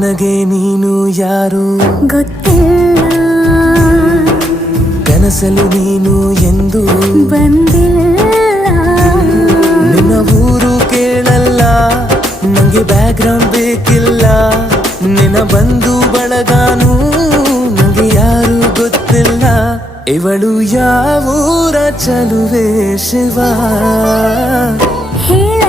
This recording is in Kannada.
ನನಗೆ ನೀನು ಯಾರು ಗೊತ್ತಿಲ್ಲ, ಕನಸಲು ನೀನು ಎಂದು ಬಂದಿಲ್ಲ. ನಿನ್ನ ಊರು ಕೇಳಲ್ಲ, ನಂಗೆ ಬ್ಯಾಕ್ಗ್ರೌಂಡ್ ಬೇಕಿಲ್ಲ. ನಿನ್ನ ಬಂಧು ಬಳಗಾನು ನಂಗೆ ಯಾರು ಗೊತ್ತಿಲ್ಲ. ಇವಳು ಯಾವೂರ ಚಲುವೆ ಶಿವ ಹೇಳ